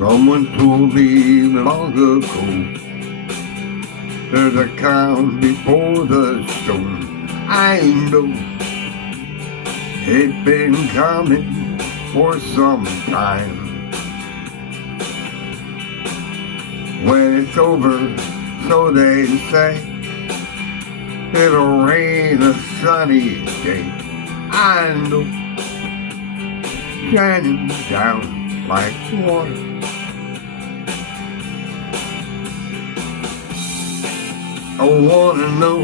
Someone told me long ago, there's a calm before the storm. I know it's been coming for some time. When it's over, so they say, it'll rain a sunny day. I know, shining down like water. I wanna know,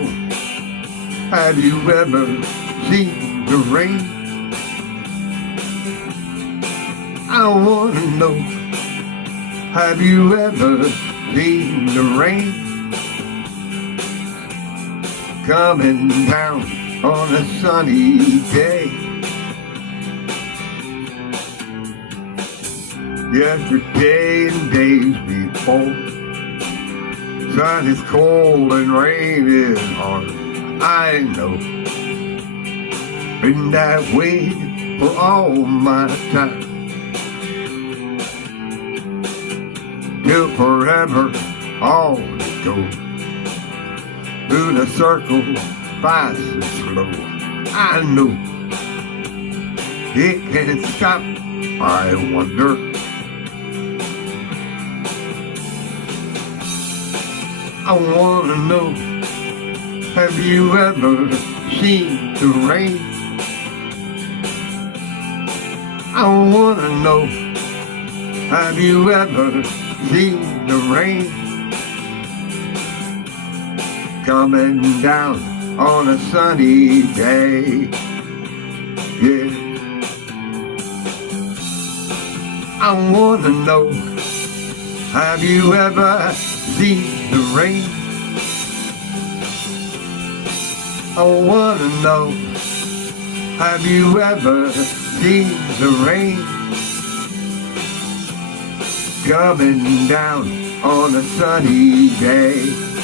have you ever seen the rain? I wanna know, have you ever seen the rain? Coming down on a sunny day. Yesterday and days before, sun is cold and rain is hard. I know, been that way for all my time. Till forever, all that goes through the circle, fast and slow. I know, it can't stop, I wonder. I wanna know, have you ever seen the rain? I wanna know, have you ever seen the rain? Coming down on a sunny day, yeah. I wanna know, have you ever seen the rain? I wanna know, have you ever seen the rain? Coming down on a sunny day.